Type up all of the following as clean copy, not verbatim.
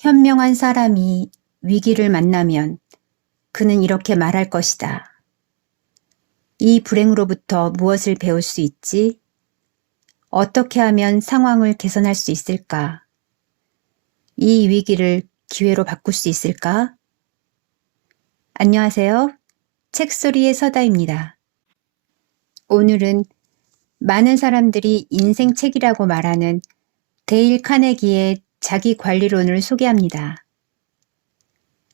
현명한 사람이 위기를 만나면 그는 이렇게 말할 것이다. 이 불행으로부터 무엇을 배울 수 있지? 어떻게 하면 상황을 개선할 수 있을까? 이 위기를 기회로 바꿀 수 있을까? 안녕하세요. 책소리의 서다입니다. 오늘은 많은 사람들이 인생 책이라고 말하는 데일 카네기의 자기관리론을 소개합니다.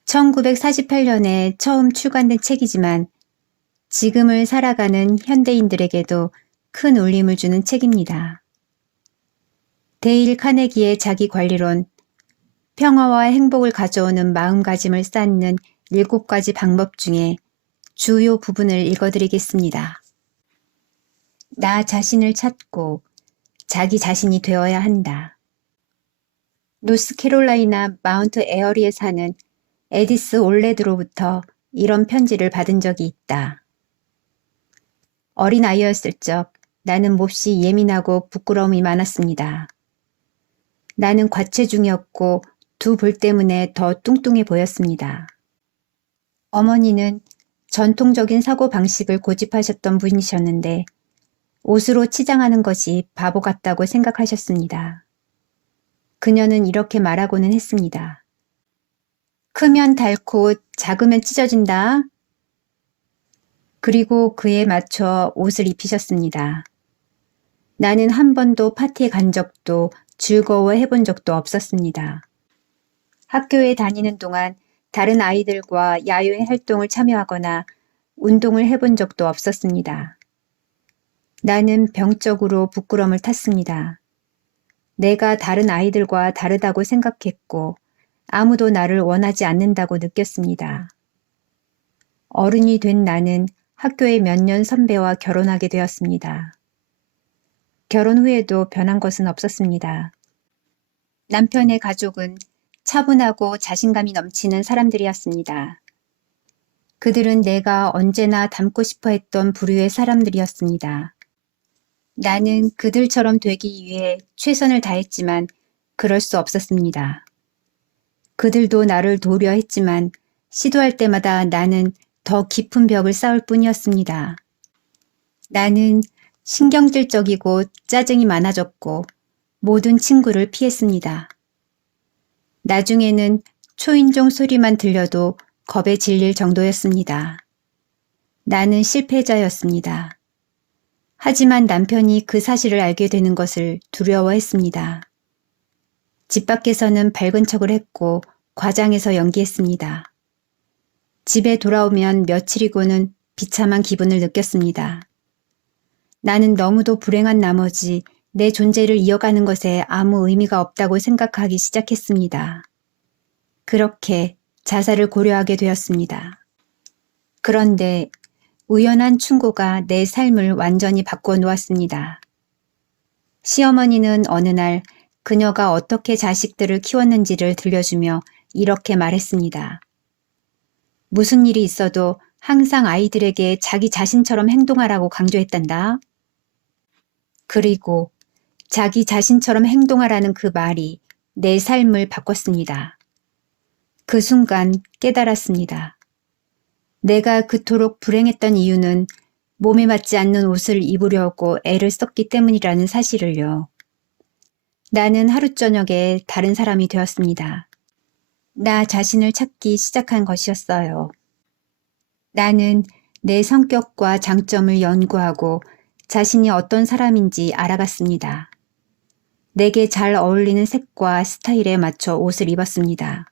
1948년에 처음 출간된 책이지만 지금을 살아가는 현대인들에게도 큰 울림을 주는 책입니다. 데일 카네기의 자기관리론, 평화와 행복을 가져오는 마음가짐을 쌓는 7가지 방법 중에 주요 부분을 읽어드리겠습니다. 나 자신을 찾고 자기 자신이 되어야 한다. 노스캐롤라이나 마운트 에어리에 사는 에디스 올레드로부터 이런 편지를 받은 적이 있다. 어린아이였을 적 나는 몹시 예민하고 부끄러움이 많았습니다. 나는 과체중이었고 두 볼 때문에 더 뚱뚱해 보였습니다. 어머니는 전통적인 사고방식을 고집하셨던 분이셨는데 옷으로 치장하는 것이 바보 같다고 생각하셨습니다. 그녀는 이렇게 말하고는 했습니다. 크면 닳고 작으면 찢어진다. 그리고 그에 맞춰 옷을 입히셨습니다. 나는 한 번도 파티에 간 적도 즐거워해 본 적도 없었습니다. 학교에 다니는 동안 다른 아이들과 야외 활동을 참여하거나 운동을 해본 적도 없었습니다. 나는 병적으로 부끄러움을 탔습니다. 내가 다른 아이들과 다르다고 생각했고 아무도 나를 원하지 않는다고 느꼈습니다. 어른이 된 나는 학교의 몇 년 선배와 결혼하게 되었습니다. 결혼 후에도 변한 것은 없었습니다. 남편의 가족은 차분하고 자신감이 넘치는 사람들이었습니다. 그들은 내가 언제나 닮고 싶어 했던 부류의 사람들이었습니다. 나는 그들처럼 되기 위해 최선을 다했지만 그럴 수 없었습니다. 그들도 나를 도우려 했지만 시도할 때마다 나는 더 깊은 벽을 쌓을 뿐이었습니다. 나는 신경질적이고 짜증이 많아졌고 모든 친구를 피했습니다. 나중에는 초인종 소리만 들려도 겁에 질릴 정도였습니다. 나는 실패자였습니다. 하지만 남편이 그 사실을 알게 되는 것을 두려워했습니다. 집 밖에서는 밝은 척을 했고 과장해서 연기했습니다. 집에 돌아오면 며칠이고는 비참한 기분을 느꼈습니다. 나는 너무도 불행한 나머지 내 존재를 이어가는 것에 아무 의미가 없다고 생각하기 시작했습니다. 그렇게 자살을 고려하게 되었습니다. 그런데 우연한 충고가 내 삶을 완전히 바꿔 놓았습니다. 시어머니는 어느 날 그녀가 어떻게 자식들을 키웠는지를 들려주며 이렇게 말했습니다. 무슨 일이 있어도 항상 아이들에게 자기 자신처럼 행동하라고 강조했단다. 그리고 자기 자신처럼 행동하라는 그 말이 내 삶을 바꿨습니다. 그 순간 깨달았습니다. 내가 그토록 불행했던 이유는 몸에 맞지 않는 옷을 입으려고 애를 썼기 때문이라는 사실을요. 나는 하루 저녁에 다른 사람이 되었습니다. 나 자신을 찾기 시작한 것이었어요. 나는 내 성격과 장점을 연구하고 자신이 어떤 사람인지 알아갔습니다. 내게 잘 어울리는 색과 스타일에 맞춰 옷을 입었습니다.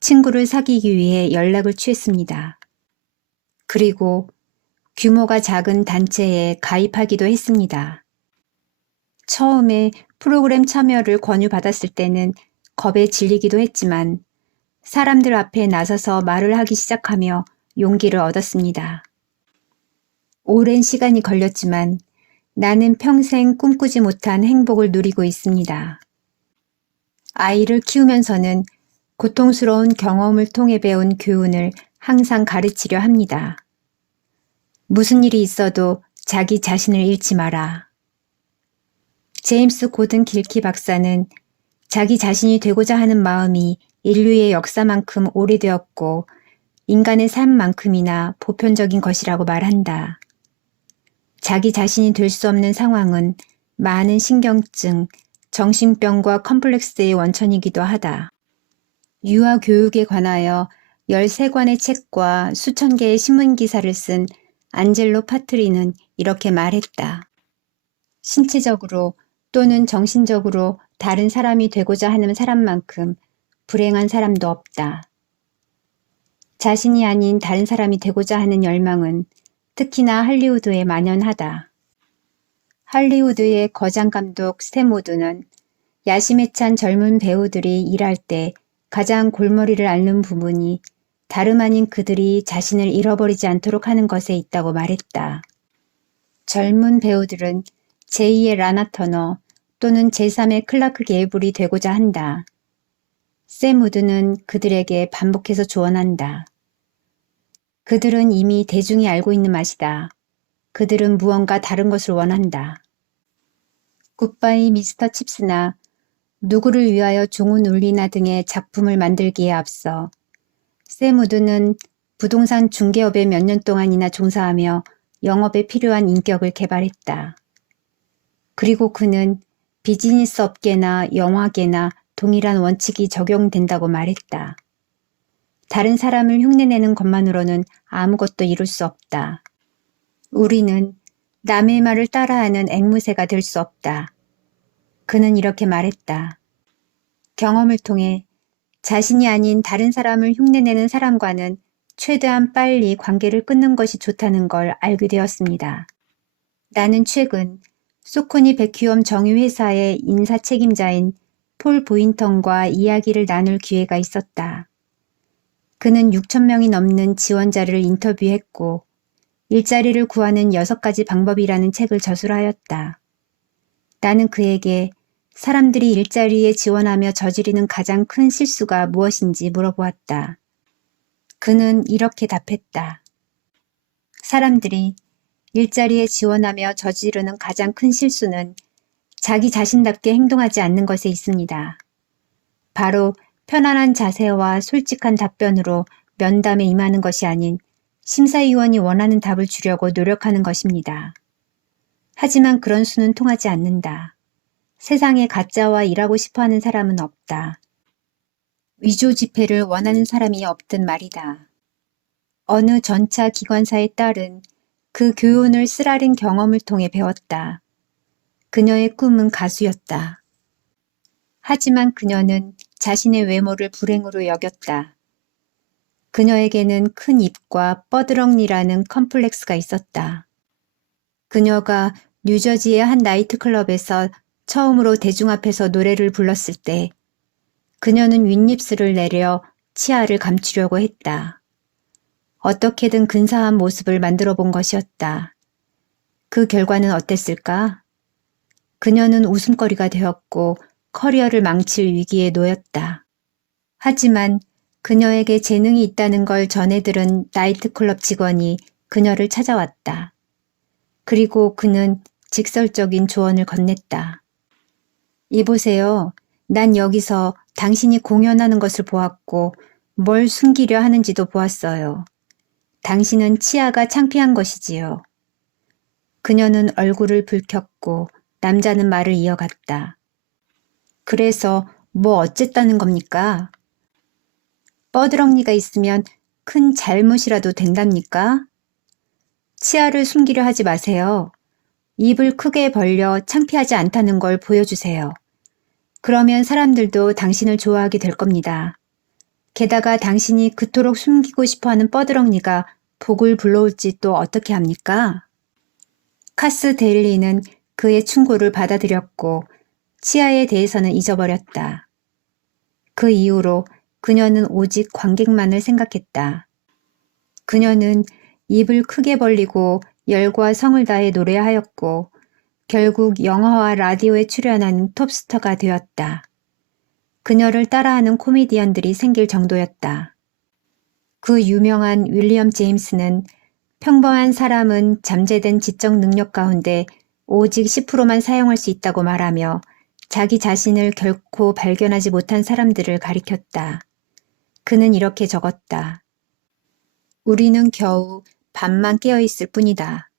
친구를 사귀기 위해 연락을 취했습니다. 그리고 규모가 작은 단체에 가입하기도 했습니다. 처음에 프로그램 참여를 권유받았을 때는 겁에 질리기도 했지만 사람들 앞에 나서서 말을 하기 시작하며 용기를 얻었습니다. 오랜 시간이 걸렸지만 나는 평생 꿈꾸지 못한 행복을 누리고 있습니다. 아이를 키우면서는 고통스러운 경험을 통해 배운 교훈을 항상 가르치려 합니다. 무슨 일이 있어도 자기 자신을 잃지 마라. 제임스 고든 길키 박사는 자기 자신이 되고자 하는 마음이 인류의 역사만큼 오래되었고 인간의 삶만큼이나 보편적인 것이라고 말한다. 자기 자신이 될 수 없는 상황은 많은 신경증, 정신병과 컴플렉스의 원천이기도 하다. 유아 교육에 관하여 13권의 책과 수천 개의 신문기사를 쓴 안젤로 파트리는 이렇게 말했다. 신체적으로 또는 정신적으로 다른 사람이 되고자 하는 사람만큼 불행한 사람도 없다. 자신이 아닌 다른 사람이 되고자 하는 열망은 특히나 할리우드에 만연하다. 할리우드의 거장감독 스탠 모드는 야심에 찬 젊은 배우들이 일할 때 가장 골머리를 앓는 부분이 다름 아닌 그들이 자신을 잃어버리지 않도록 하는 것에 있다고 말했다. 젊은 배우들은 제2의 라나 터너 또는 제3의 클라크 게이블이 되고자 한다. 샘 우드는 그들에게 반복해서 조언한다. 그들은 이미 대중이 알고 있는 맛이다. 그들은 무언가 다른 것을 원한다. 굿바이 미스터 칩스나 누구를 위하여 종은 울리나 등의 작품을 만들기에 앞서 샘 우드는 부동산 중개업에 몇 년 동안이나 종사하며 영업에 필요한 인격을 개발했다. 그리고 그는 비즈니스 업계나 영화계나 동일한 원칙이 적용된다고 말했다. 다른 사람을 흉내내는 것만으로는 아무것도 이룰 수 없다. 우리는 남의 말을 따라하는 앵무새가 될 수 없다. 그는 이렇게 말했다. 경험을 통해 자신이 아닌 다른 사람을 흉내내는 사람과는 최대한 빨리 관계를 끊는 것이 좋다는 걸 알게 되었습니다. 나는 최근 소코니 백휘엄 정유회사의 인사 책임자인 폴 보인턴과 이야기를 나눌 기회가 있었다. 그는 6,000명이 넘는 지원자를 인터뷰했고 일자리를 구하는 6가지 방법이라는 책을 저술하였다. 나는 그에게 사람들이 일자리에 지원하며 저지르는 가장 큰 실수가 무엇인지 물어보았다. 그는 이렇게 답했다. 사람들이 일자리에 지원하며 저지르는 가장 큰 실수는 자기 자신답게 행동하지 않는 것에 있습니다. 바로 편안한 자세와 솔직한 답변으로 면담에 임하는 것이 아닌 심사위원이 원하는 답을 주려고 노력하는 것입니다. 하지만 그런 수는 통하지 않는다. 세상에 가짜와 일하고 싶어하는 사람은 없다. 위조 지폐를 원하는 사람이 없든 말이다. 어느 전차 기관사의 딸은 그 교훈을 쓰라린 경험을 통해 배웠다. 그녀의 꿈은 가수였다. 하지만 그녀는 자신의 외모를 불행으로 여겼다. 그녀에게는 큰 입과 뻐드렁니라는 컴플렉스가 있었다. 그녀가 뉴저지의 한 나이트클럽에서 처음으로 대중 앞에서 노래를 불렀을 때 그녀는 윗입술을 내려 치아를 감추려고 했다. 어떻게든 근사한 모습을 만들어 본 것이었다. 그 결과는 어땠을까? 그녀는 웃음거리가 되었고 커리어를 망칠 위기에 놓였다. 하지만 그녀에게 재능이 있다는 걸 전해 들은 나이트클럽 직원이 그녀를 찾아왔다. 그리고 그는 직설적인 조언을 건넸다. 이보세요. 난 여기서 당신이 공연하는 것을 보았고 뭘 숨기려 하는지도 보았어요. 당신은 치아가 창피한 것이지요. 그녀는 얼굴을 붉혔고 남자는 말을 이어갔다. 그래서 뭐 어쨌다는 겁니까? 뻐드렁니가 있으면 큰 잘못이라도 된답니까? 치아를 숨기려 하지 마세요. 입을 크게 벌려 창피하지 않다는 걸 보여주세요. 그러면 사람들도 당신을 좋아하게 될 겁니다. 게다가 당신이 그토록 숨기고 싶어하는 뻐드렁니가 복을 불러올지 또 어떻게 합니까? 카스 데일리는 그의 충고를 받아들였고 치아에 대해서는 잊어버렸다. 그 이후로 그녀는 오직 관객만을 생각했다. 그녀는 입을 크게 벌리고 열과 성을 다해 노래하였고 결국 영화와 라디오에 출연하는 톱스타가 되었다. 그녀를 따라하는 코미디언들이 생길 정도였다. 그 유명한 윌리엄 제임스는 평범한 사람은 잠재된 지적 능력 가운데 오직 10%만 사용할 수 있다고 말하며 자기 자신을 결코 발견하지 못한 사람들을 가리켰다. 그는 이렇게 적었다. 우리는 겨우 반만 깨어있을 뿐이다.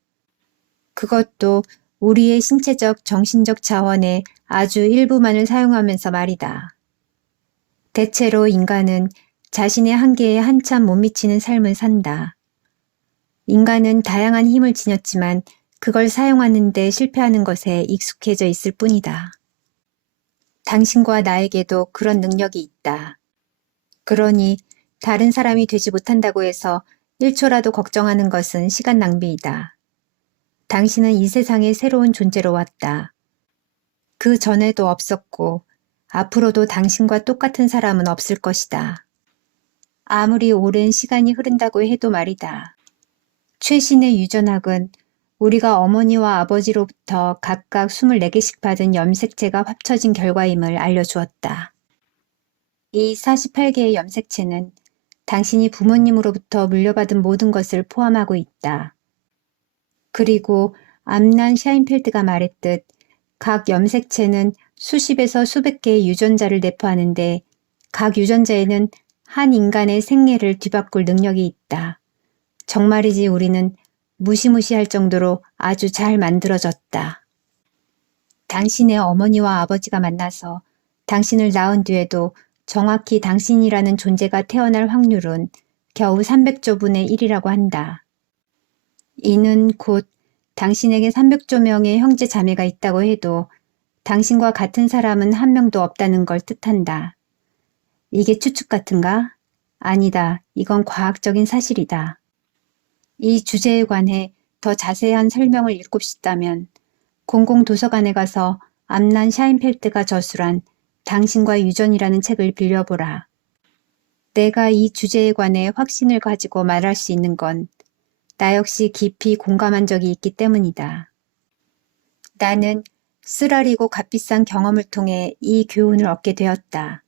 그것도 우리의 신체적, 정신적 자원의 아주 일부만을 사용하면서 말이다. 대체로 인간은 자신의 한계에 한참 못 미치는 삶을 산다. 인간은 다양한 힘을 지녔지만 그걸 사용하는 데 실패하는 것에 익숙해져 있을 뿐이다. 당신과 나에게도 그런 능력이 있다. 그러니 다른 사람이 되지 못한다고 해서 1초라도 걱정하는 것은 시간 낭비이다. 당신은 이 세상에 새로운 존재로 왔다. 그 전에도 없었고 앞으로도 당신과 똑같은 사람은 없을 것이다. 아무리 오랜 시간이 흐른다고 해도 말이다. 최신의 유전학은 우리가 어머니와 아버지로부터 각각 24개씩 받은 염색체가 합쳐진 결과임을 알려주었다. 이 48개의 염색체는 당신이 부모님으로부터 물려받은 모든 것을 포함하고 있다. 그리고 암난 샤인펠트가 말했듯 각 염색체는 수십에서 수백 개의 유전자를 내포하는데 각 유전자에는 한 인간의 생애를 뒤바꿀 능력이 있다. 정말이지 우리는 무시무시할 정도로 아주 잘 만들어졌다. 당신의 어머니와 아버지가 만나서 당신을 낳은 뒤에도 정확히 당신이라는 존재가 태어날 확률은 겨우 300조분의 1이라고 한다. 이는 곧 당신에게 300조 명의 형제 자매가 있다고 해도 당신과 같은 사람은 한 명도 없다는 걸 뜻한다. 이게 추측 같은가? 아니다. 이건 과학적인 사실이다. 이 주제에 관해 더 자세한 설명을 읽고 싶다면 공공도서관에 가서 암난 샤인펠트가 저술한 당신과 유전이라는 책을 빌려보라. 내가 이 주제에 관해 확신을 가지고 말할 수 있는 건 나 역시 깊이 공감한 적이 있기 때문이다. 나는 쓰라리고 값비싼 경험을 통해 이 교훈을 얻게 되었다.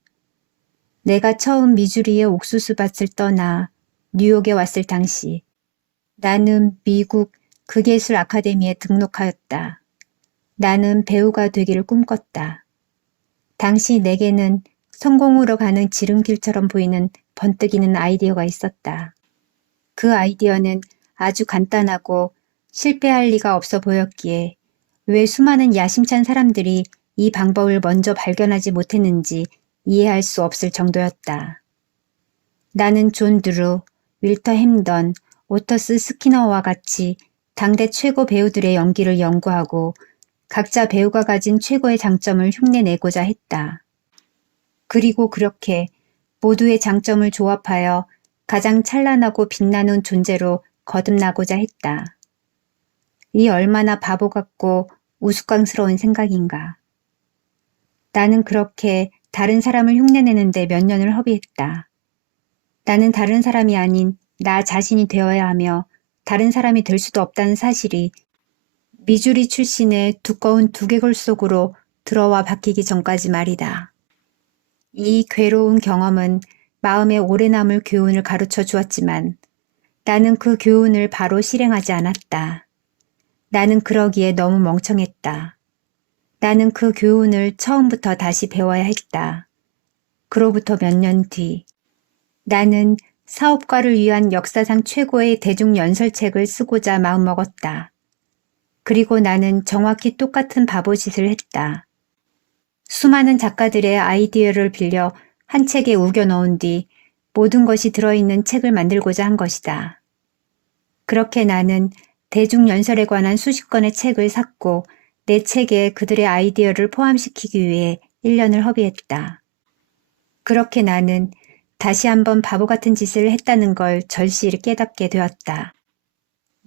내가 처음 미주리의 옥수수밭을 떠나 뉴욕에 왔을 당시 나는 미국 극예술 아카데미에 등록하였다. 나는 배우가 되기를 꿈꿨다. 당시 내게는 성공으로 가는 지름길처럼 보이는 번뜩이는 아이디어가 있었다. 그 아이디어는 아주 간단하고 실패할 리가 없어 보였기에 왜 수많은 야심찬 사람들이 이 방법을 먼저 발견하지 못했는지 이해할 수 없을 정도였다. 나는 존 드루, 윌터 햄던, 오터스 스키너와 같이 당대 최고 배우들의 연기를 연구하고 각자 배우가 가진 최고의 장점을 흉내내고자 했다. 그리고 그렇게 모두의 장점을 조합하여 가장 찬란하고 빛나는 존재로 거듭나고자 했다. 이 얼마나 바보 같고 우스꽝스러운 생각인가. 나는 그렇게 다른 사람을 흉내내는데 몇 년을 허비했다. 나는 다른 사람이 아닌 나 자신이 되어야 하며 다른 사람이 될 수도 없다는 사실이 미주리 출신의 두꺼운 두개골 속으로 들어와 박히기 전까지 말이다. 이 괴로운 경험은 마음에 오래 남을 교훈을 가르쳐 주었지만 나는 그 교훈을 바로 실행하지 않았다. 나는 그러기에 너무 멍청했다. 나는 그 교훈을 처음부터 다시 배워야 했다. 그로부터 몇 년 뒤, 나는 사업가를 위한 역사상 최고의 대중연설책을 쓰고자 마음먹었다. 그리고 나는 정확히 똑같은 바보짓을 했다. 수많은 작가들의 아이디어를 빌려 한 책에 우겨 넣은 뒤 모든 것이 들어있는 책을 만들고자 한 것이다. 그렇게 나는 대중연설에 관한 수십 권의 책을 샀고 내 책에 그들의 아이디어를 포함시키기 위해 1년을 허비했다. 그렇게 나는 다시 한번 바보 같은 짓을 했다는 걸 절실히 깨닫게 되었다.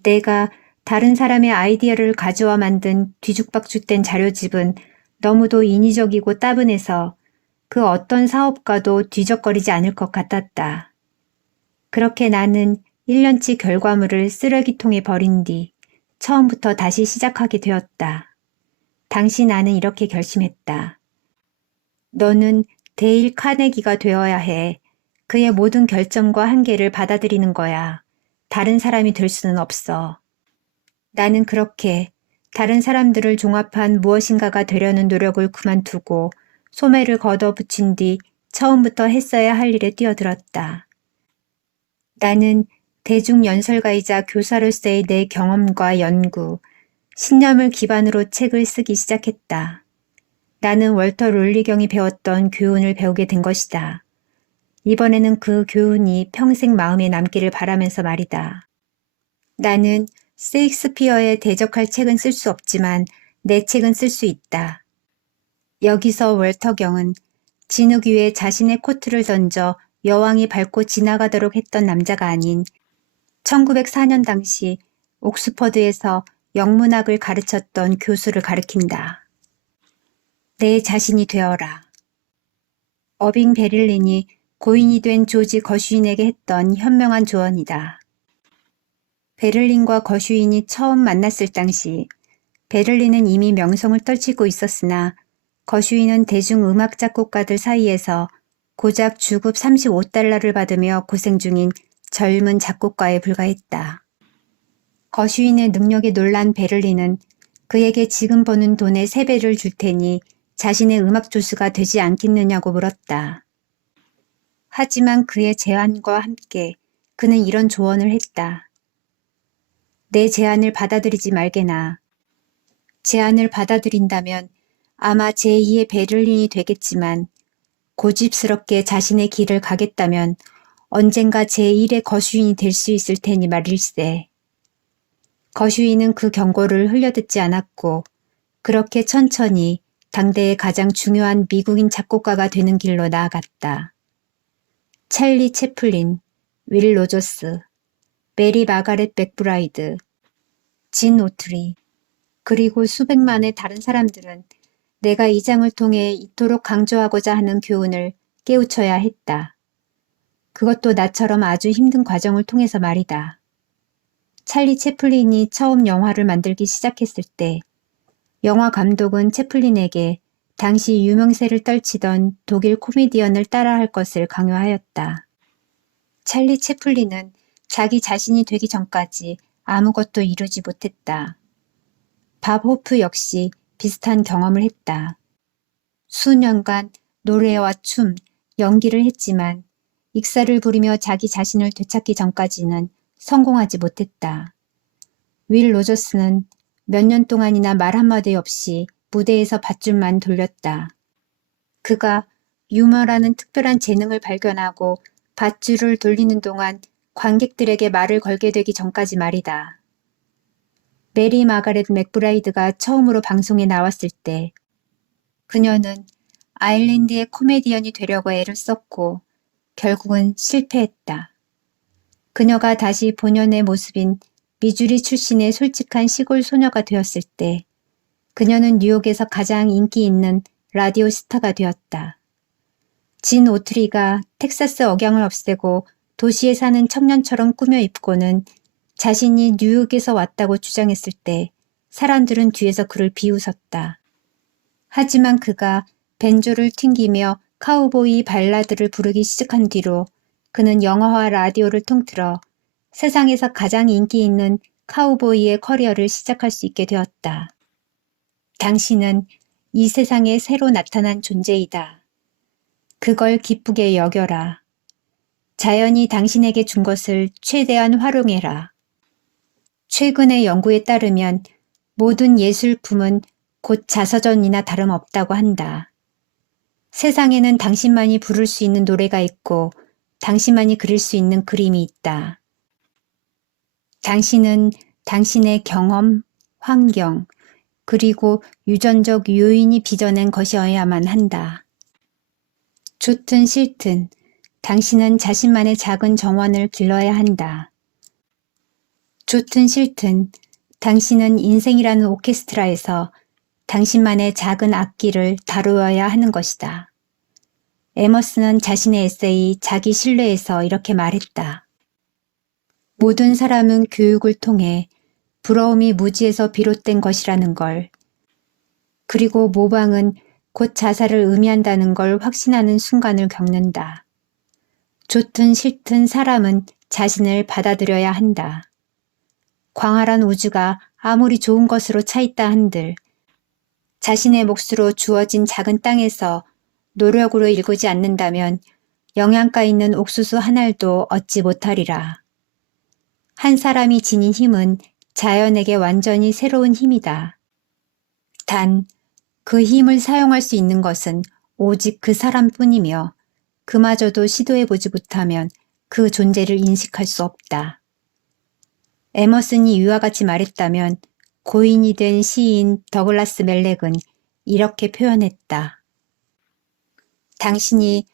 내가 다른 사람의 아이디어를 가져와 만든 뒤죽박죽된 자료집은 너무도 인위적이고 따분해서 그 어떤 사업가도 뒤적거리지 않을 것 같았다. 그렇게 나는 1년치 결과물을 쓰레기통에 버린 뒤 처음부터 다시 시작하게 되었다. 당시 나는 이렇게 결심했다. 너는 데일 카네기가 되어야 해. 그의 모든 결정과 한계를 받아들이는 거야. 다른 사람이 될 수는 없어. 나는 그렇게 다른 사람들을 종합한 무엇인가가 되려는 노력을 그만두고 소매를 걷어붙인 뒤 처음부터 했어야 할 일에 뛰어들었다. 나는 대중연설가이자 교사로서의 내 경험과 연구, 신념을 기반으로 책을 쓰기 시작했다. 나는 월터 롤리경이 배웠던 교훈을 배우게 된 것이다. 이번에는 그 교훈이 평생 마음에 남기를 바라면서 말이다. 나는 세익스피어에 대적할 책은 쓸 수 없지만 내 책은 쓸 수 있다. 여기서 월터경은 진흙 위에 자신의 코트를 던져 여왕이 밟고 지나가도록 했던 남자가 아닌 1904년 당시 옥스퍼드에서 영문학을 가르쳤던 교수를 가리킨다. 내 자신이 되어라. 어빙 베를린이 고인이 된 조지 거슈인에게 했던 현명한 조언이다. 베를린과 거슈인이 처음 만났을 당시 베를린은 이미 명성을 떨치고 있었으나 거슈인은 대중음악 작곡가들 사이에서 고작 주급 35달러를 받으며 고생 중인 젊은 작곡가에 불과했다. 거슈인의 능력에 놀란 베를린은 그에게 지금 버는 돈의 3배를 줄 테니 자신의 음악 조수가 되지 않겠느냐고 물었다. 하지만 그의 제안과 함께 그는 이런 조언을 했다. 내 제안을 받아들이지 말게나. 제안을 받아들인다면 아마 제2의 베를린이 되겠지만 고집스럽게 자신의 길을 가겠다면 언젠가 제1의 거슈인이 될 수 있을 테니 말일세. 거슈인은 그 경고를 흘려듣지 않았고 그렇게 천천히 당대의 가장 중요한 미국인 작곡가가 되는 길로 나아갔다. 찰리 채플린, 윌 로저스, 메리 마가렛 맥브라이드, 진 오트리, 그리고 수백만의 다른 사람들은 내가 이 장을 통해 이토록 강조하고자 하는 교훈을 깨우쳐야 했다. 그것도 나처럼 아주 힘든 과정을 통해서 말이다. 찰리 채플린이 처음 영화를 만들기 시작했을 때 영화 감독은 채플린에게 당시 유명세를 떨치던 독일 코미디언을 따라할 것을 강요하였다. 찰리 채플린은 자기 자신이 되기 전까지 아무것도 이루지 못했다. 밥 호프 역시 비슷한 경험을 했다. 수년간 노래와 춤, 연기를 했지만 익사를 부리며 자기 자신을 되찾기 전까지는 성공하지 못했다. 윌 로저스는 몇 년 동안이나 말 한마디 없이 무대에서 밧줄만 돌렸다. 그가 유머라는 특별한 재능을 발견하고 밧줄을 돌리는 동안 관객들에게 말을 걸게 되기 전까지 말이다. 메리 마가렛 맥브라이드가 처음으로 방송에 나왔을 때 그녀는 아일랜드의 코미디언이 되려고 애를 썼고 결국은 실패했다. 그녀가 다시 본연의 모습인 미주리 출신의 솔직한 시골 소녀가 되었을 때 그녀는 뉴욕에서 가장 인기 있는 라디오 스타가 되었다. 진 오트리가 텍사스 억양을 없애고 도시에 사는 청년처럼 꾸며 입고는 자신이 뉴욕에서 왔다고 주장했을 때 사람들은 뒤에서 그를 비웃었다. 하지만 그가 벤조를 튕기며 카우보이 발라드를 부르기 시작한 뒤로 그는 영화와 라디오를 통틀어 세상에서 가장 인기 있는 카우보이의 커리어를 시작할 수 있게 되었다. 당신은 이 세상에 새로 나타난 존재이다. 그걸 기쁘게 여겨라. 자연이 당신에게 준 것을 최대한 활용해라. 최근의 연구에 따르면 모든 예술품은 곧 자서전이나 다름없다고 한다. 세상에는 당신만이 부를 수 있는 노래가 있고 당신만이 그릴 수 있는 그림이 있다. 당신은 당신의 경험, 환경, 그리고 유전적 요인이 빚어낸 것이어야만 한다. 좋든 싫든 당신은 자신만의 작은 정원을 길러야 한다. 좋든 싫든 당신은 인생이라는 오케스트라에서 당신만의 작은 악기를 다루어야 하는 것이다. 에머슨은 자신의 에세이 자기 신뢰에서 이렇게 말했다. 모든 사람은 교육을 통해 부러움이 무지에서 비롯된 것이라는 걸, 그리고 모방은 곧 자살을 의미한다는 걸 확신하는 순간을 겪는다. 좋든 싫든 사람은 자신을 받아들여야 한다. 광활한 우주가 아무리 좋은 것으로 차있다 한들 자신의 몫으로 주어진 작은 땅에서 노력으로 일구지 않는다면 영양가 있는 옥수수 한 알도 얻지 못하리라. 한 사람이 지닌 힘은 자연에게 완전히 새로운 힘이다. 단, 그 힘을 사용할 수 있는 것은 오직 그 사람뿐이며 그마저도 시도해보지 못하면 그 존재를 인식할 수 없다. 에머슨이 이와 같이 말했다면 고인이 된 시인 더글라스 멜렉은 이렇게 표현했다. 당신이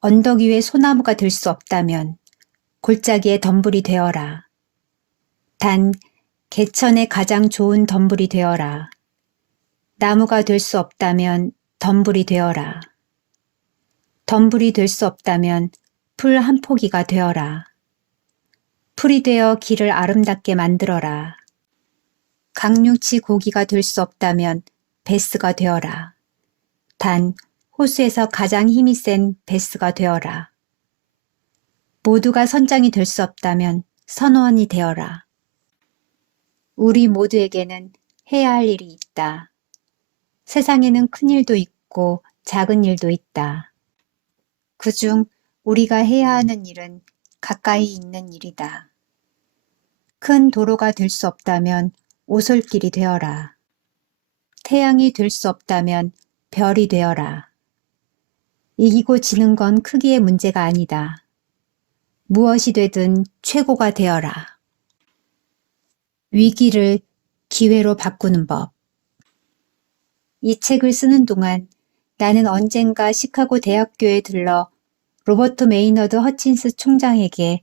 언덕 위의 소나무가 될 수 없다면 골짜기의 덤불이 되어라. 단, 개천의 가장 좋은 덤불이 되어라. 나무가 될 수 없다면 덤불이 되어라. 덤불이 될 수 없다면 풀 한 포기가 되어라. 풀이 되어 길을 아름답게 만들어라. 강육치 고기가 될 수 없다면 베스가 되어라. 단, 호수에서 가장 힘이 센 베스가 되어라. 모두가 선장이 될 수 없다면 선원이 되어라. 우리 모두에게는 해야 할 일이 있다. 세상에는 큰 일도 있고 작은 일도 있다. 그중 우리가 해야 하는 일은 가까이 있는 일이다. 큰 도로가 될 수 없다면 오솔길이 되어라. 태양이 될 수 없다면 별이 되어라. 이기고 지는 건 크기의 문제가 아니다. 무엇이 되든 최고가 되어라. 위기를 기회로 바꾸는 법. 이 책을 쓰는 동안 나는 언젠가 시카고 대학교에 들러 로버트 메이너드 허친스 총장에게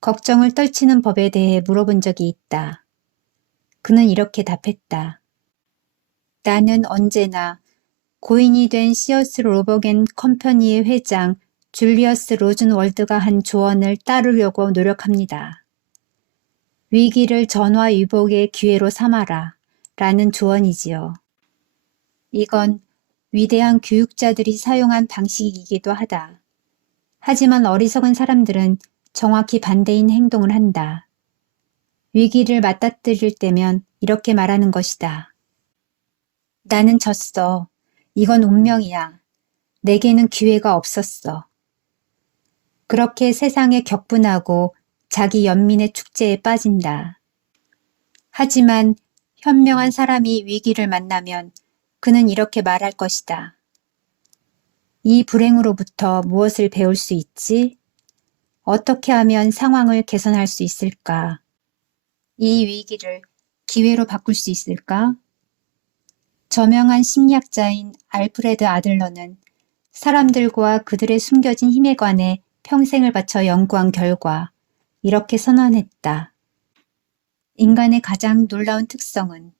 걱정을 떨치는 법에 대해 물어본 적이 있다. 그는 이렇게 답했다. 나는 언제나 고인이 된 시어스 로버겐 컴퍼니의 회장 줄리어스 로즌월드가 한 조언을 따르려고 노력합니다. 위기를 전화위복의 기회로 삼아라 라는 조언이지요. 이건 위대한 교육자들이 사용한 방식이기도 하다. 하지만 어리석은 사람들은 정확히 반대인 행동을 한다. 위기를 맞닥뜨릴 때면 이렇게 말하는 것이다. 나는 졌어. 이건 운명이야. 내게는 기회가 없었어. 그렇게 세상에 격분하고 자기 연민의 축제에 빠진다. 하지만 현명한 사람이 위기를 만나면 그는 이렇게 말할 것이다. 이 불행으로부터 무엇을 배울 수 있지? 어떻게 하면 상황을 개선할 수 있을까? 이 위기를 기회로 바꿀 수 있을까? 저명한 심리학자인 알프레드 아들러는 사람들과 그들의 숨겨진 힘에 관해 평생을 바쳐 연구한 결과 이렇게 선언했다. 인간의 가장 놀라운 특성은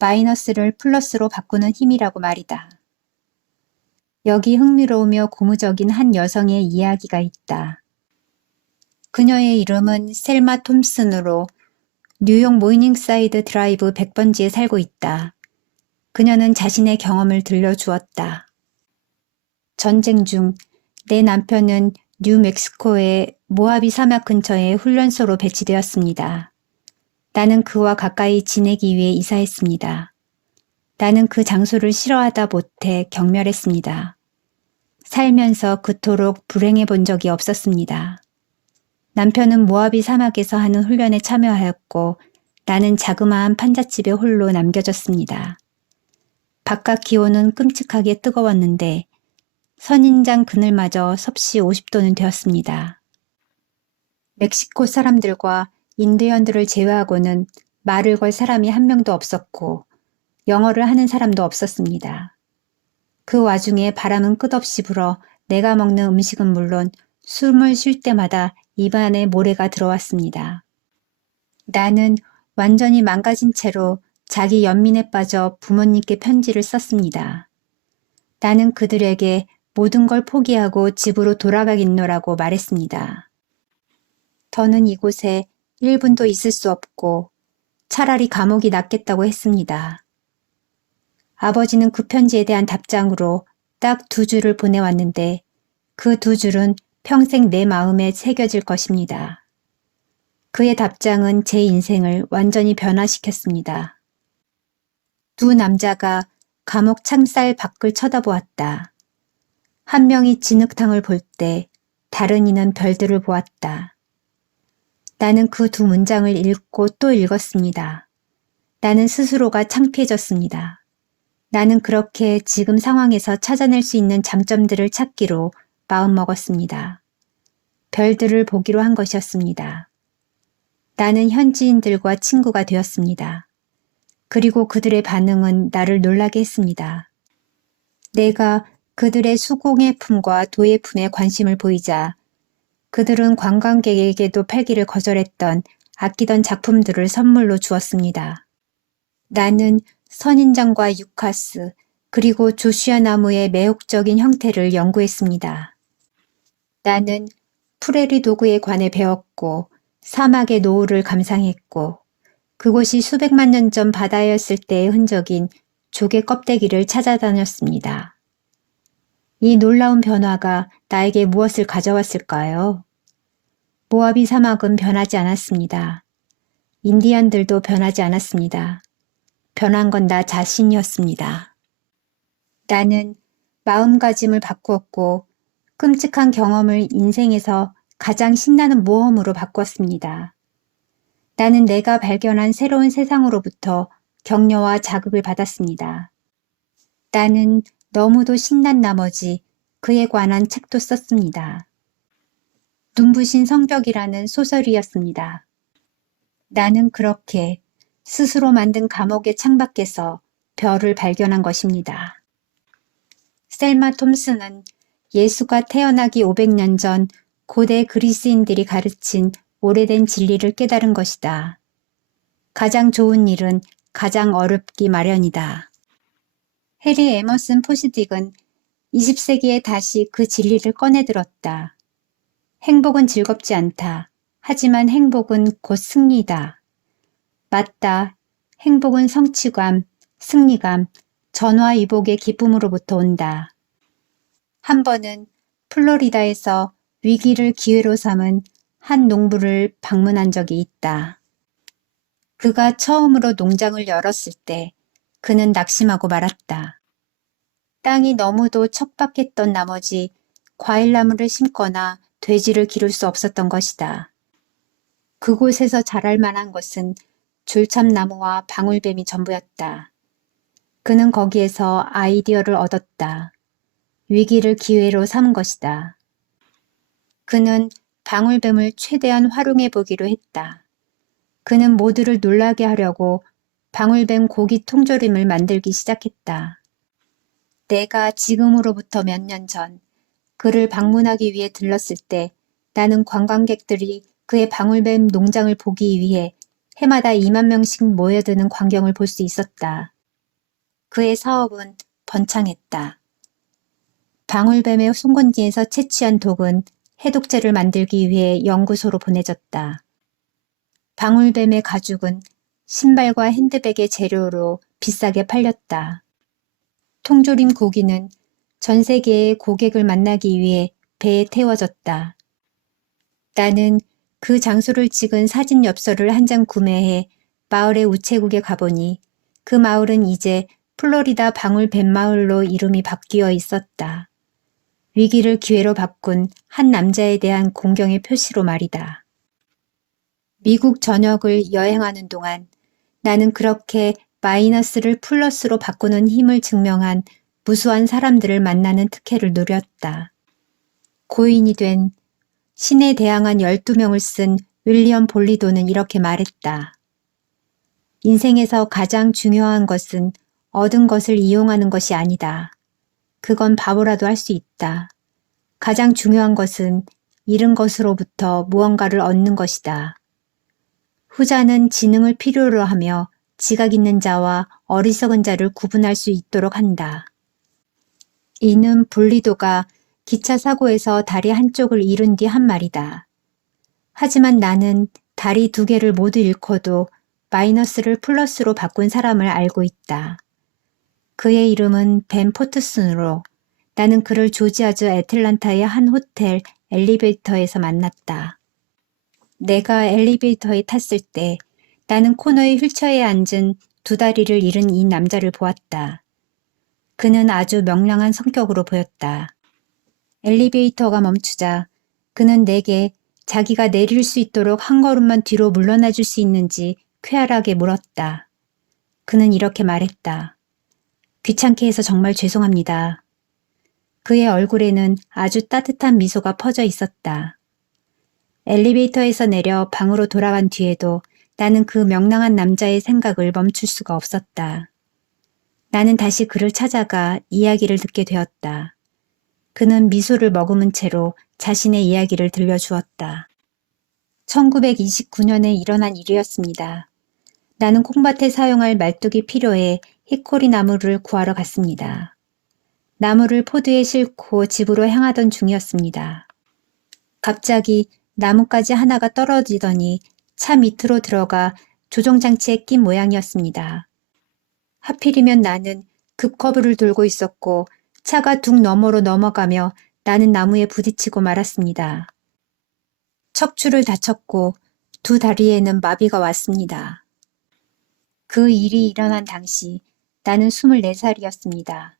마이너스를 플러스로 바꾸는 힘이라고 말이다. 여기 흥미로우며 고무적인 한 여성의 이야기가 있다. 그녀의 이름은 셀마 톰슨으로 뉴욕 모이닝사이드 드라이브 100번지에 살고 있다. 그녀는 자신의 경험을 들려주었다. 전쟁 중 내 남편은 뉴멕시코의 모하비 사막 근처의 훈련소로 배치되었습니다. 나는 그와 가까이 지내기 위해 이사했습니다. 나는 그 장소를 싫어하다 못해 경멸했습니다. 살면서 그토록 불행해 본 적이 없었습니다. 남편은 모하비 사막에서 하는 훈련에 참여하였고 나는 자그마한 판잣집에 홀로 남겨졌습니다. 바깥 기온은 끔찍하게 뜨거웠는데 선인장 그늘마저 섭씨 50도는 되었습니다. 멕시코 사람들과 인디언들을 제외하고는 말을 걸 사람이 한 명도 없었고 영어를 하는 사람도 없었습니다. 그 와중에 바람은 끝없이 불어 내가 먹는 음식은 물론 숨을 쉴 때마다 입안에 모래가 들어왔습니다. 나는 완전히 망가진 채로 자기 연민에 빠져 부모님께 편지를 썼습니다. 나는 그들에게 모든 걸 포기하고 집으로 돌아가겠노라고 말했습니다. 더는 이곳에 1분도 있을 수 없고 차라리 감옥이 낫겠다고 했습니다. 아버지는 그 편지에 대한 답장으로 딱 2줄을 보내왔는데 그 2줄은 평생 내 마음에 새겨질 것입니다. 그의 답장은 제 인생을 완전히 변화시켰습니다. 두 남자가 감옥 창살 밖을 쳐다보았다. 한 명이 진흙탕을 볼 때 다른 이는 별들을 보았다. 나는 그 두 문장을 읽고 또 읽었습니다. 나는 스스로가 창피해졌습니다. 나는 그렇게 지금 상황에서 찾아낼 수 있는 장점들을 찾기로 마음먹었습니다. 별들을 보기로 한 것이었습니다. 나는 현지인들과 친구가 되었습니다. 그리고 그들의 반응은 나를 놀라게 했습니다. 내가 그들의 수공예품과 도예품에 관심을 보이자 그들은 관광객에게도 팔기를 거절했던 아끼던 작품들을 선물로 주었습니다. 나는 선인장과 유카스 그리고 조슈아 나무의 매혹적인 형태를 연구했습니다. 나는 프레리 도그에 관해 배웠고 사막의 노을을 감상했고 그곳이 수백만 년 전 바다였을 때의 흔적인 조개 껍데기를 찾아다녔습니다. 이 놀라운 변화가 나에게 무엇을 가져왔을까요? 모하비 사막은 변하지 않았습니다. 인디안들도 변하지 않았습니다. 변한 건 나 자신이었습니다. 나는 마음가짐을 바꾸었고 끔찍한 경험을 인생에서 가장 신나는 모험으로 바꿨습니다. 나는 내가 발견한 새로운 세상으로부터 격려와 자극을 받았습니다. 나는 너무도 신난 나머지 그에 관한 책도 썼습니다. 눈부신 성벽이라는 소설이었습니다. 나는 그렇게 스스로 만든 감옥의 창밖에서 별을 발견한 것입니다. 셀마 톰슨은 예수가 태어나기 500년 전 고대 그리스인들이 가르친 오래된 진리를 깨달은 것이다. 가장 좋은 일은 가장 어렵기 마련이다. 해리 에머슨 포시딕은 20세기에 다시 그 진리를 꺼내들었다. 행복은 즐겁지 않다. 하지만 행복은 곧 승리다. 맞다. 행복은 성취감, 승리감, 전화위복의 기쁨으로부터 온다. 한 번은 플로리다에서 위기를 기회로 삼은 한 농부를 방문한 적이 있다. 그가 처음으로 농장을 열었을 때 그는 낙심하고 말았다. 땅이 너무도 척박했던 나머지 과일나무를 심거나 돼지를 기를 수 없었던 것이다. 그곳에서 자랄 만한 것은 줄참나무와 방울뱀이 전부였다. 그는 거기에서 아이디어를 얻었다. 위기를 기회로 삼은 것이다. 그는 방울뱀을 최대한 활용해 보기로 했다. 그는 모두를 놀라게 하려고 방울뱀 고기 통조림을 만들기 시작했다. 내가 지금으로부터 몇 년 전 그를 방문하기 위해 들렀을 때 나는 관광객들이 그의 방울뱀 농장을 보기 위해 해마다 2만 명씩 모여드는 광경을 볼 수 있었다. 그의 사업은 번창했다. 방울뱀의 송곳니에서 채취한 독은 해독제를 만들기 위해 연구소로 보내졌다. 방울뱀의 가죽은 신발과 핸드백의 재료로 비싸게 팔렸다. 통조림 고기는 전 세계의 고객을 만나기 위해 배에 태워졌다. 나는 그 장소를 찍은 사진 엽서를 한 장 구매해 마을의 우체국에 가보니 그 마을은 이제 플로리다 방울뱀 마을로 이름이 바뀌어 있었다. 위기를 기회로 바꾼 한 남자에 대한 공경의 표시로 말이다. 미국 전역을 여행하는 동안 나는 그렇게 마이너스를 플러스로 바꾸는 힘을 증명한 무수한 사람들을 만나는 특혜를 누렸다. 고인이 된 신에 대항한 12명을 쓴 윌리엄 볼리도는 이렇게 말했다. 인생에서 가장 중요한 것은 얻은 것을 이용하는 것이 아니다. 그건 바보라도 할 수 있다. 가장 중요한 것은 잃은 것으로부터 무언가를 얻는 것이다. 후자는 지능을 필요로 하며 지각 있는 자와 어리석은 자를 구분할 수 있도록 한다. 이는 볼리도가 기차 사고에서 다리 한쪽을 잃은 뒤 한 말이다. 하지만 나는 다리 2개를 모두 잃고도 마이너스를 플러스로 바꾼 사람을 알고 있다. 그의 이름은 벤 포트슨으로 나는 그를 조지아주 애틀란타의 한 호텔 엘리베이터에서 만났다. 내가 엘리베이터에 탔을 때 나는 코너의 휠체어에 앉은 두 다리를 잃은 이 남자를 보았다. 그는 아주 명랑한 성격으로 보였다. 엘리베이터가 멈추자 그는 내게 자기가 내릴 수 있도록 한 걸음만 뒤로 물러나 줄 수 있는지 쾌활하게 물었다. 그는 이렇게 말했다. 귀찮게 해서 정말 죄송합니다. 그의 얼굴에는 아주 따뜻한 미소가 퍼져 있었다. 엘리베이터에서 내려 방으로 돌아간 뒤에도 나는 그 명랑한 남자의 생각을 멈출 수가 없었다. 나는 다시 그를 찾아가 이야기를 듣게 되었다. 그는 미소를 머금은 채로 자신의 이야기를 들려주었다. 1929년에 일어난 일이었습니다. 나는 콩밭에 사용할 말뚝이 필요해 히코리 나무를 구하러 갔습니다. 나무를 포드에 싣고 집으로 향하던 중이었습니다. 갑자기 나뭇가지 하나가 떨어지더니 차 밑으로 들어가 조종장치에 낀 모양이었습니다. 하필이면 나는 급커브를 돌고 있었고 차가 둑 너머로 넘어가며 나는 나무에 부딪히고 말았습니다. 척추를 다쳤고 두 다리에는 마비가 왔습니다. 그 일이 일어난 당시 나는 24살이었습니다.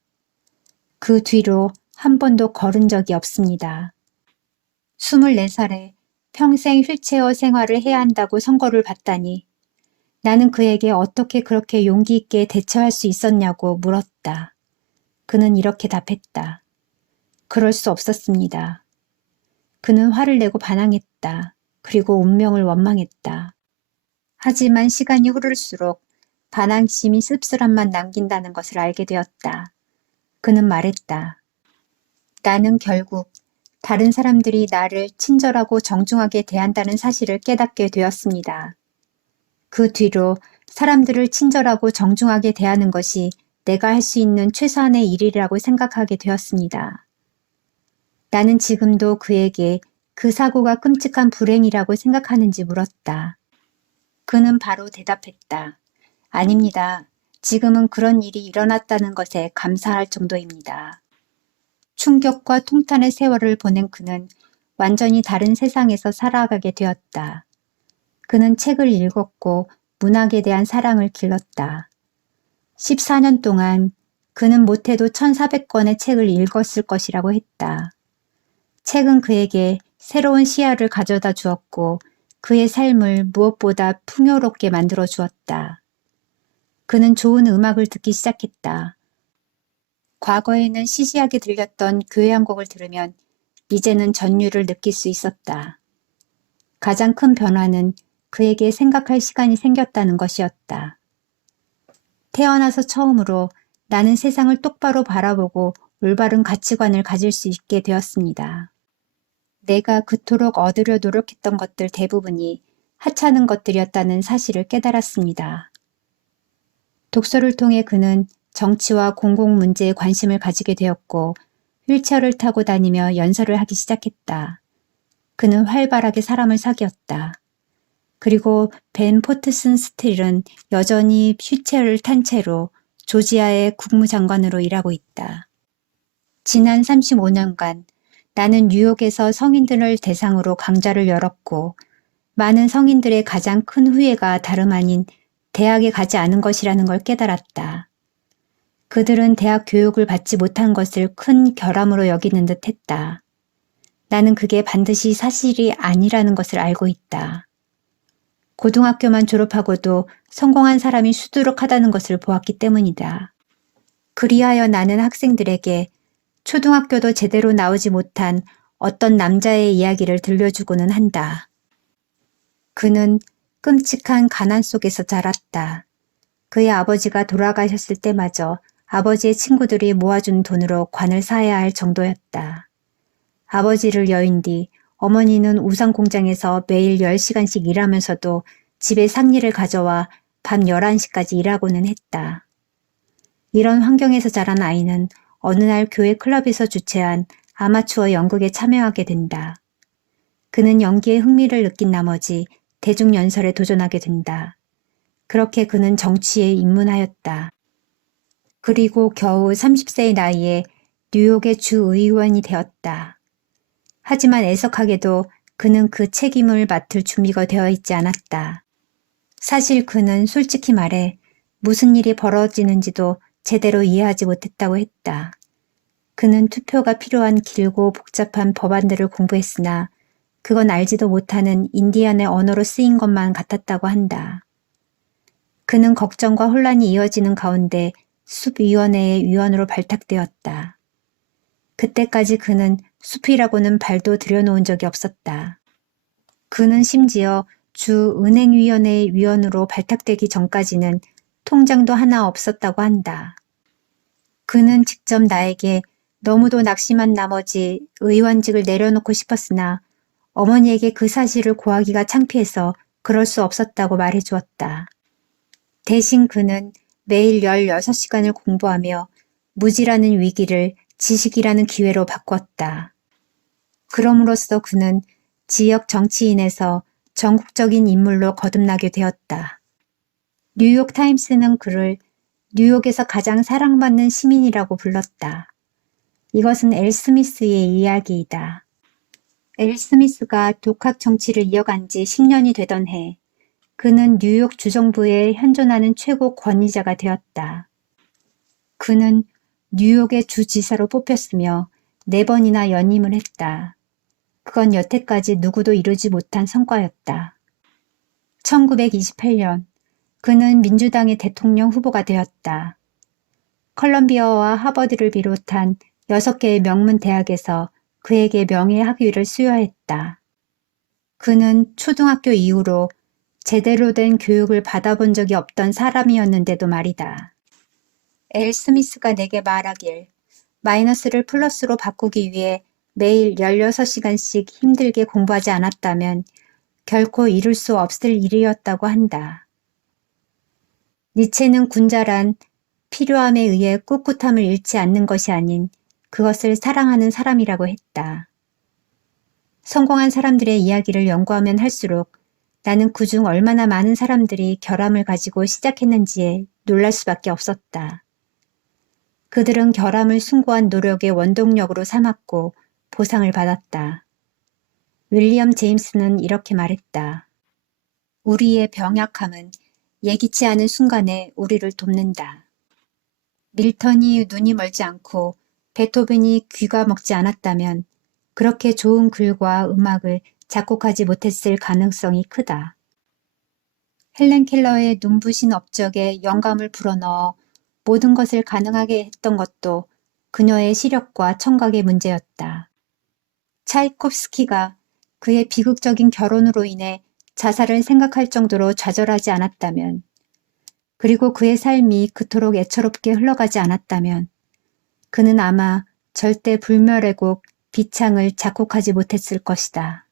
그 뒤로 한 번도 걸은 적이 없습니다. 24살에 평생 휠체어 생활을 해야 한다고 선고를 받다니 나는 그에게 어떻게 그렇게 용기 있게 대처할 수 있었냐고 물었다. 그는 이렇게 답했다. 그럴 수 없었습니다. 그는 화를 내고 반항했다. 그리고 운명을 원망했다. 하지만 시간이 흐를수록 반항심이 씁쓸함만 남긴다는 것을 알게 되었다. 그는 말했다. 나는 결국 다른 사람들이 나를 친절하고 정중하게 대한다는 사실을 깨닫게 되었습니다. 그 뒤로 사람들을 친절하고 정중하게 대하는 것이 내가 할 수 있는 최소한의 일이라고 생각하게 되었습니다. 나는 지금도 그에게 그 사고가 끔찍한 불행이라고 생각하는지 물었다. 그는 바로 대답했다. 아닙니다. 지금은 그런 일이 일어났다는 것에 감사할 정도입니다. 충격과 통탄의 세월을 보낸 그는 완전히 다른 세상에서 살아가게 되었다. 그는 책을 읽었고 문학에 대한 사랑을 길렀다. 14년 동안 그는 못해도 1400권의 책을 읽었을 것이라고 했다. 책은 그에게 새로운 시야를 가져다 주었고 그의 삶을 무엇보다 풍요롭게 만들어 주었다. 그는 좋은 음악을 듣기 시작했다. 과거에는 시시하게 들렸던 교회 한 곡을 들으면 이제는 전율을 느낄 수 있었다. 가장 큰 변화는 그에게 생각할 시간이 생겼다는 것이었다. 태어나서 처음으로 나는 세상을 똑바로 바라보고 올바른 가치관을 가질 수 있게 되었습니다. 내가 그토록 얻으려 노력했던 것들 대부분이 하찮은 것들이었다는 사실을 깨달았습니다. 독서를 통해 그는 정치와 공공 문제에 관심을 가지게 되었고 휠체어를 타고 다니며 연설을 하기 시작했다. 그는 활발하게 사람을 사귀었다. 그리고 벤 포트슨 스틸은 여전히 휠체어를 탄 채로 조지아의 국무장관으로 일하고 있다. 지난 35년간 나는 뉴욕에서 성인들을 대상으로 강좌를 열었고 많은 성인들의 가장 큰 후회가 다름 아닌 대학에 가지 않은 것이라는 걸 깨달았다. 그들은 대학 교육을 받지 못한 것을 큰 결함으로 여기는 듯 했다. 나는 그게 반드시 사실이 아니라는 것을 알고 있다. 고등학교만 졸업하고도 성공한 사람이 수두룩하다는 것을 보았기 때문이다. 그리하여 나는 학생들에게 초등학교도 제대로 나오지 못한 어떤 남자의 이야기를 들려주고는 한다. 그는 끔찍한 가난 속에서 자랐다. 그의 아버지가 돌아가셨을 때마저 아버지의 친구들이 모아준 돈으로 관을 사야 할 정도였다. 아버지를 여인 뒤 어머니는 우산 공장에서 매일 10시간씩 일하면서도 집에 삭리를 가져와 밤 11시까지 일하고는 했다. 이런 환경에서 자란 아이는 어느 날 교회 클럽에서 주최한 아마추어 연극에 참여하게 된다. 그는 연기에 흥미를 느낀 나머지 대중연설에 도전하게 된다. 그렇게 그는 정치에 입문하였다. 그리고 겨우 30세의 나이에 뉴욕의 주의원이 되었다. 하지만 애석하게도 그는 그 책임을 맡을 준비가 되어 있지 않았다. 사실 그는 솔직히 말해 무슨 일이 벌어지는지도 제대로 이해하지 못했다고 했다. 그는 투표가 필요한 길고 복잡한 법안들을 공부했으나 그건 알지도 못하는 인디안의 언어로 쓰인 것만 같았다고 한다. 그는 걱정과 혼란이 이어지는 가운데 숲위원회의 위원으로 발탁되었다. 그때까지 그는 숲이라고는 발도 들여놓은 적이 없었다. 그는 심지어 주 은행위원회의 위원으로 발탁되기 전까지는 통장도 하나 없었다고 한다. 그는 직접 나에게 너무도 낙심한 나머지 의원직을 내려놓고 싶었으나 어머니에게 그 사실을 고하기가 창피해서 그럴 수 없었다고 말해주었다. 대신 그는 매일 16시간을 공부하며 무지라는 위기를 지식이라는 기회로 바꿨다. 그럼으로써 그는 지역 정치인에서 전국적인 인물로 거듭나게 되었다. 뉴욕 타임스는 그를 뉴욕에서 가장 사랑받는 시민이라고 불렀다. 이것은 엘 스미스의 이야기이다. 엘 스미스가 독학 정치를 이어간 지 10년이 되던 해, 그는 뉴욕 주정부에 현존하는 최고 권위자가 되었다. 그는 뉴욕의 주지사로 뽑혔으며 4번이나 연임을 했다. 그건 여태까지 누구도 이루지 못한 성과였다. 1928년 그는 민주당의 대통령 후보가 되었다. 컬럼비아와 하버드를 비롯한 6개의 명문 대학에서 그에게 명예학위를 수여했다. 그는 초등학교 이후로 제대로 된 교육을 받아본 적이 없던 사람이었는데도 말이다. 엘 스미스가 내게 말하길 마이너스를 플러스로 바꾸기 위해 매일 16시간씩 힘들게 공부하지 않았다면 결코 이룰 수 없을 일이었다고 한다. 니체는 군자란 필요함에 의해 꿋꿋함을 잃지 않는 것이 아닌 그것을 사랑하는 사람이라고 했다. 성공한 사람들의 이야기를 연구하면 할수록 나는 그중 얼마나 많은 사람들이 결함을 가지고 시작했는지에 놀랄 수밖에 없었다. 그들은 결함을 숭고한 노력의 원동력으로 삼았고 보상을 받았다. 윌리엄 제임스는 이렇게 말했다. 우리의 병약함은 예기치 않은 순간에 우리를 돕는다. 밀턴이 눈이 멀지 않고 베토벤이 귀가 먹지 않았다면 그렇게 좋은 글과 음악을 작곡하지 못했을 가능성이 크다. 헬렌 켈러의 눈부신 업적에 영감을 불어넣어 모든 것을 가능하게 했던 것도 그녀의 시력과 청각의 문제였다. 차이콥스키가 그의 비극적인 결혼으로 인해 자살을 생각할 정도로 좌절하지 않았다면, 그리고 그의 삶이 그토록 애처롭게 흘러가지 않았다면 그는 아마 절대 불멸의 곡 비창을 작곡하지 못했을 것이다.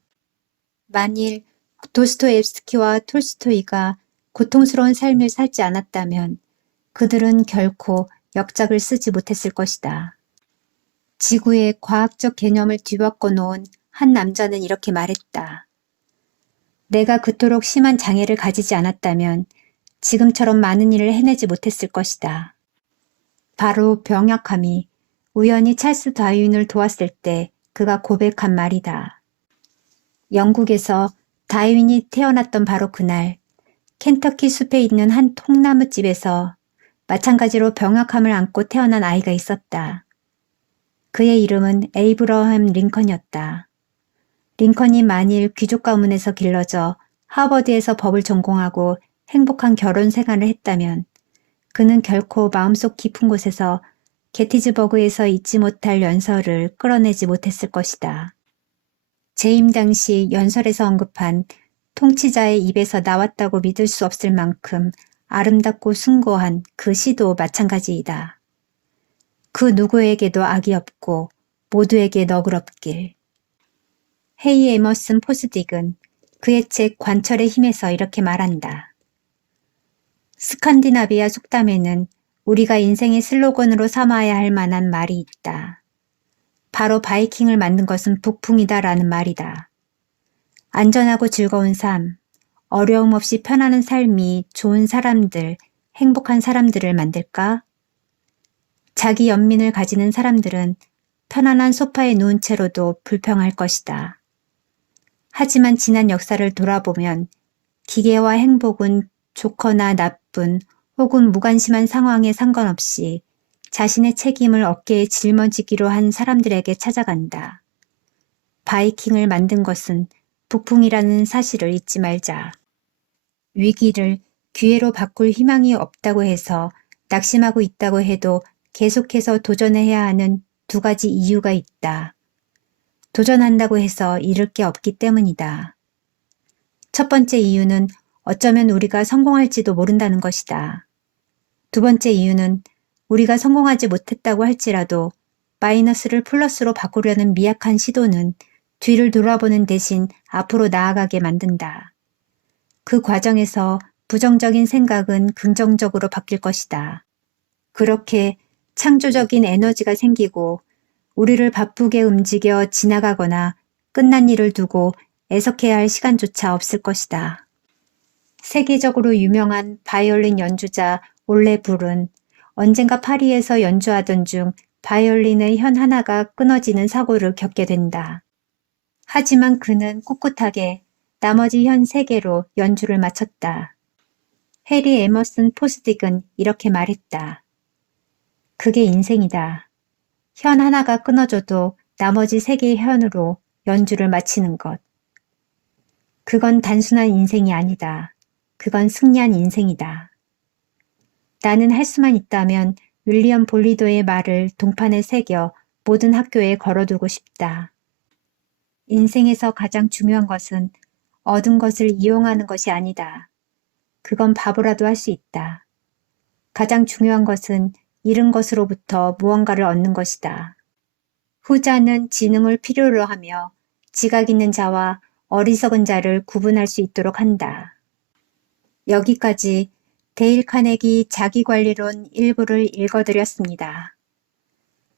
만일 도스토옙스키와 톨스토이가 고통스러운 삶을 살지 않았다면 그들은 결코 역작을 쓰지 못했을 것이다. 지구의 과학적 개념을 뒤바꿔 놓은 한 남자는 이렇게 말했다. 내가 그토록 심한 장애를 가지지 않았다면 지금처럼 많은 일을 해내지 못했을 것이다. 바로 병약함이 우연히 찰스 다윈을 도왔을 때 그가 고백한 말이다. 영국에서 다윈이 태어났던 바로 그날 켄터키 숲에 있는 한 통나무집에서 마찬가지로 병약함을 안고 태어난 아이가 있었다. 그의 이름은 에이브러함 링컨이었다. 링컨이 만일 귀족 가문에서 길러져 하버드에서 법을 전공하고 행복한 결혼 생활을 했다면 그는 결코 마음속 깊은 곳에서 게티즈버그에서 잊지 못할 연설을 끌어내지 못했을 것이다. 재임 당시 연설에서 언급한 통치자의 입에서 나왔다고 믿을 수 없을 만큼 아름답고 숭고한 그 시도 마찬가지이다. 그 누구에게도 악이 없고 모두에게 너그럽길. 헤이 에머슨 포스딕은 그의 책 관철의 힘에서 이렇게 말한다. 스칸디나비아 속담에는 우리가 인생의 슬로건으로 삼아야 할 만한 말이 있다. 바로 바이킹을 만든 것은 북풍이다라는 말이다. 안전하고 즐거운 삶, 어려움 없이 편안한 삶이 좋은 사람들, 행복한 사람들을 만들까? 자기 연민을 가지는 사람들은 편안한 소파에 누운 채로도 불평할 것이다. 하지만 지난 역사를 돌아보면 기계와 행복은 좋거나 나쁜 혹은 무관심한 상황에 상관없이 자신의 책임을 어깨에 짊어지기로 한 사람들에게 찾아간다. 바이킹을 만든 것은 북풍이라는 사실을 잊지 말자. 위기를 기회로 바꿀 희망이 없다고 해서 낙심하고 있다고 해도 계속해서 도전해야 하는 두 가지 이유가 있다. 도전한다고 해서 잃을 게 없기 때문이다. 첫 번째 이유는 어쩌면 우리가 성공할지도 모른다는 것이다. 두 번째 이유는 우리가 성공하지 못했다고 할지라도 마이너스를 플러스로 바꾸려는 미약한 시도는 뒤를 돌아보는 대신 앞으로 나아가게 만든다. 그 과정에서 부정적인 생각은 긍정적으로 바뀔 것이다. 그렇게 창조적인 에너지가 생기고 우리를 바쁘게 움직여 지나가거나 끝난 일을 두고 애석해야 할 시간조차 없을 것이다. 세계적으로 유명한 바이올린 연주자 올레 불은 언젠가 파리에서 연주하던 중 바이올린의 현 하나가 끊어지는 사고를 겪게 된다. 하지만 그는 꿋꿋하게 나머지 현 3개로 연주를 마쳤다. 해리 에머슨 포스딕은 이렇게 말했다. 그게 인생이다. 현 하나가 끊어져도 나머지 3개의 현으로 연주를 마치는 것. 그건 단순한 인생이 아니다. 그건 승리한 인생이다. 나는 할 수만 있다면 윌리엄 볼리도의 말을 동판에 새겨 모든 학교에 걸어두고 싶다. 인생에서 가장 중요한 것은 얻은 것을 이용하는 것이 아니다. 그건 바보라도 할 수 있다. 가장 중요한 것은 잃은 것으로부터 무언가를 얻는 것이다. 후자는 지능을 필요로 하며 지각 있는 자와 어리석은 자를 구분할 수 있도록 한다. 여기까지 데일 카네기 자기관리론 일부를 읽어드렸습니다.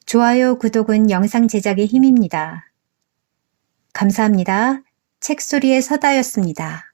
좋아요, 구독은 영상 제작의 힘입니다. 감사합니다. 책소리의 서다였습니다.